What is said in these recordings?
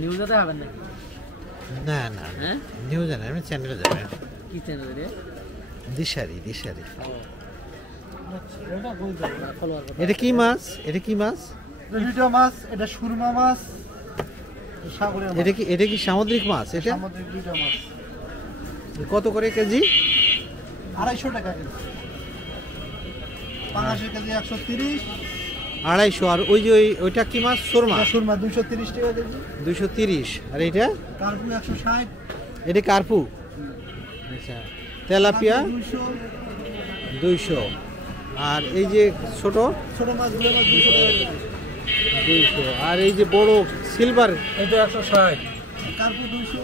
নিউজে দেখাবেন না? না না নিউজে না, আমি চ্যানেলে যাবেন। কি চ্যানেল রে? দিশারি। এটা কি মাছ? দুটো মাছ, এটা সুরমা মাছ, সাগরের মাছ। এটা কি সামুদ্রিক মাছ? এটা সামুদ্রিক দুটো মাছ। কত করে কেজি? 250 টাকা কেজি। পাঙাশের কেজি 130। 250। আর ওই যে ওইটা কি মাছ? সুরমা 230 টাকা কেজি। 230। আর এটা কার্পু 160। এটা কার্পু। আচ্ছা, তেলাপিয়া 200। আর এই যে ছোট মাছ, গুলো মাছ 200 টাকা কেজি। 200। আর এই যে বড় সিলভার এটা 160। কার্পু 200,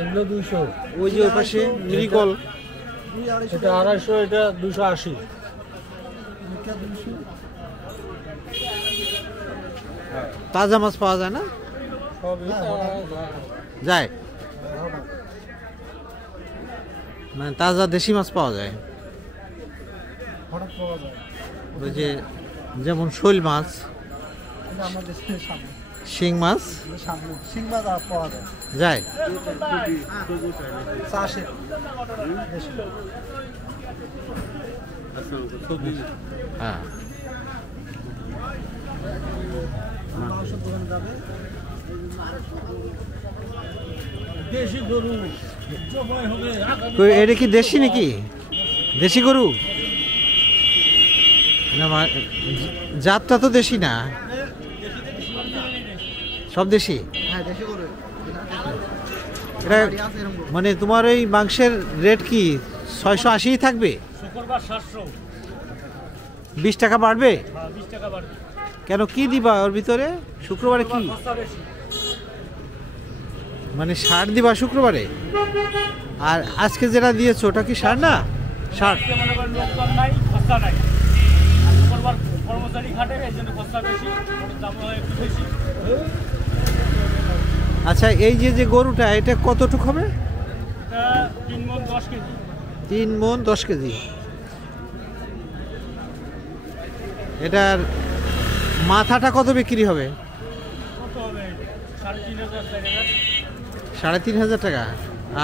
এগুলো 200। ওই যে ওই পাশে মিরিকল এটা 250, এটা 280। তাজা মাছ পাওয়া যায় না? যায়, মানে তাজা দেশি মাছ পাওয়া যায়। ওই যে যেমন শৈল মাছ, শিং মাছ পাওয়া যায়। হ্যাঁ, দেশি গরু এটা কি দেশি নাকি? দেশি গরু না, জাতটা তো দেশি না, সব দেশি। এটা মানে তোমার ওই মাংসের রেট কি 680 থাকবে? 20 টাকা বাড়বে? কেন, কি দিবা ওর ভিতরে? শুক্রবারে কি মানে ষাট দিবা শুক্রবারে? আর আজকে যেটা দিয়েছো ওটা কি ষাট না? ষাট। আচ্ছা, এই যে গরুটা এটা কতটুকু হবে? 3 মণ 10 কেজি। এটার মাথাটা কত বিক্রি হবে? 3,500 টাকা।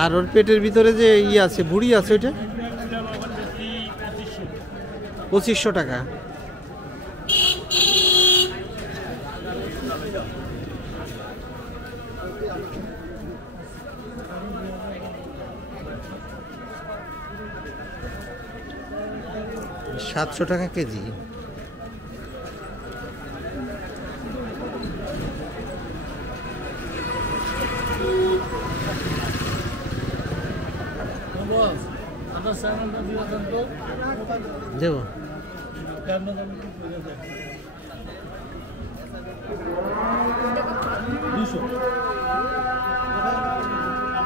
আর ওর পেটের ভিতরে যে আছে, ভুড়ি আছে, ওইটা 2500 টাকা। $700 টাকা কেজি। দেবো।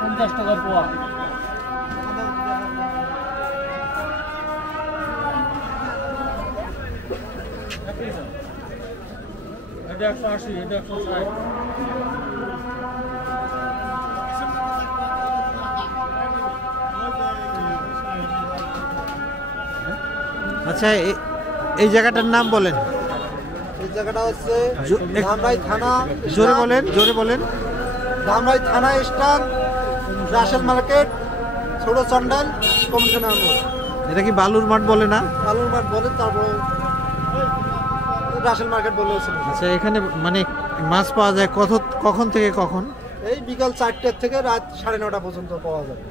50 টাকা পোয়া। এটা 180, এটা 160। আচ্ছা, এই জায়গাটার নাম বলেন। এই জায়গাটা হচ্ছে ধামরাই থানা। জোরে বলেন। ধামরাই থানা স্টান, রাসেল মার্কেট, ছোট চন্ডাল, কমিশনার মোড়। এটা কি বালুর মাঠ বলে না? বালুর মাঠ বলে, তারপর রাসেল মার্কেট বলে। আচ্ছা, এখানে মানে মাছ পাওয়া যায় কখন থেকে কখন? এই বিকাল 4টা থেকে রাত 9:30 পর্যন্ত পাওয়া যাবে।